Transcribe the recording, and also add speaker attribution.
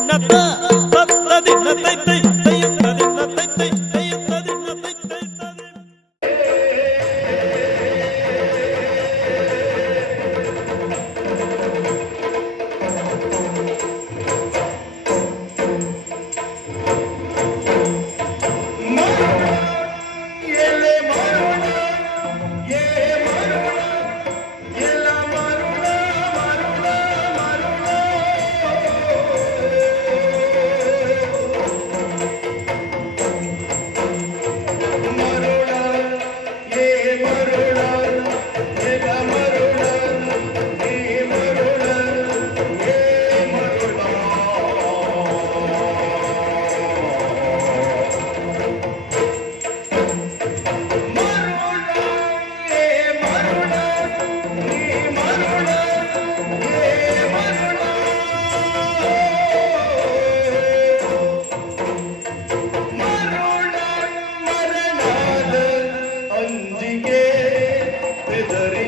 Speaker 1: தின்னத்த தத்த தின்னத்தை தை தையத்த தின்னத்தை தை தையத்த தின்னத்தை தை
Speaker 2: ಧರೆ